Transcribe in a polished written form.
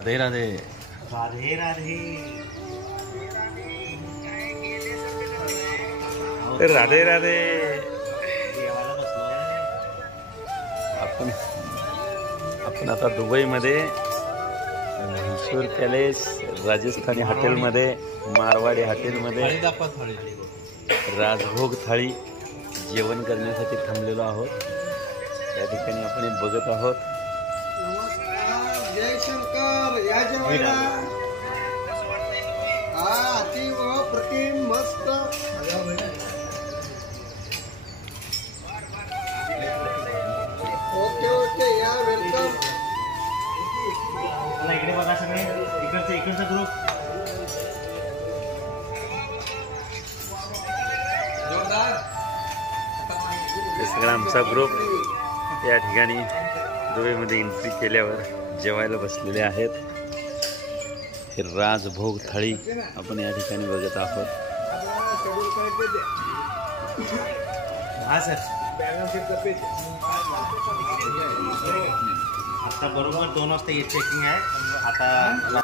राधे राधे राधे राधे राधे राधे। देवाला बसलोय आपण आता दुबईमध्ये म्हैसूर पॅलेस, राजस्थानी हॉटेलमध्ये, मारवाडी हॉटेलमध्ये राजभोग थाळी जेवण करण्यासाठी थांबलेलो आहोत। या ठिकाणी आपण बघत आहोत। जय शंकर या जेवायला अतिव प्रतिम मस्त। ओके ओके या वेलकम। इकडे बघा सगळे इकडचा ग्रुप सगळा आमचा ग्रुप या ठिकाणी दुबईमध्ये एंट्री केल्यावर जेवायला बसलेले आहेत। हे राजभोग थाळी आपण या ठिकाणी बघत आहोत। हा सर आता बरोबर 2 वाजता चेकिंग आहे आता।